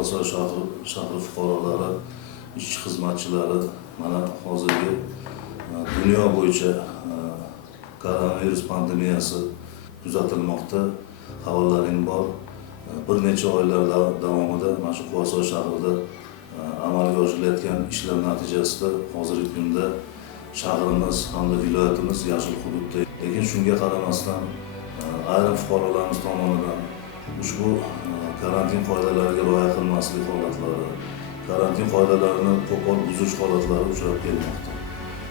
Quvasoy shahri fuqarolari, ishchi xizmatchilari mana hozirgi dunyo bo'yicha koronavirus pandemiyasi kuzatilmoqda. Xabarlaring bor. Bir necha oylar davomida mana shu Quvasoy shahrida amalga oshirilayotgan ishlar natijasida hozirgi kunda shahrimiz hamda viloyatimiz yashil hududda. Lekin shunga qaramasdan ayrim fuqarolarimiz tomonidan ushbu karantin qoidalariga rioya qilmaslik holatlari, karantin qoidalarini qo'pol buzish holatlari uchrab kelmoqda.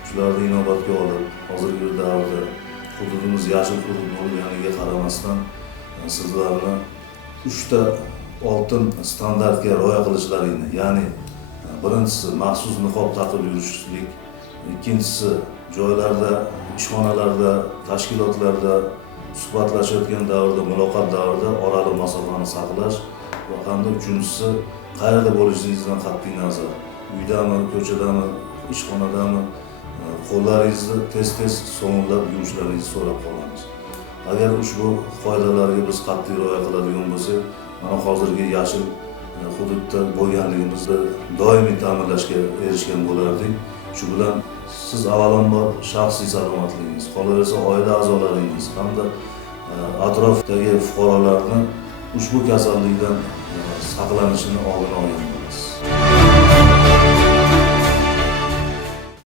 Shularni inobatga olib, hozirgi davrda hududimiz yashil hudud bo'lganiga qaramasdan sizlarni 3 ta oltin standartga rioya qilishlaringni, ya'ni birinchisi maxsus niqob taqib yurishlik, ikkinchisi joylarda, ishxonalarda, tashkilotlarda suhbatlashayotgan davrda, muloqot davrida oraliq masofani saqlash va hamda uchinchisi qayerda bo'lishingizdan qat'iy nazar, uydami, ko'chadami, ishxonadami qo'llaringizni tez-tez sovunlab yuvishlaringizni so'rab qolamiz. Agar ushbu qoidalarga biz qat'iy rioya qiladigan bo'lsak, mana hozirgi yashil hududda bo'lganligimizni doimiy ta'minlashga erishgan bo'lardik. Shu bilan siz avvalambor shaxsiy salomatligingiz, qolaversa oila a'zolaringiz hamda atrofdagi fuqarolarni ushbu kasallikdan saqlanishini oldini olgan bo'lasiz.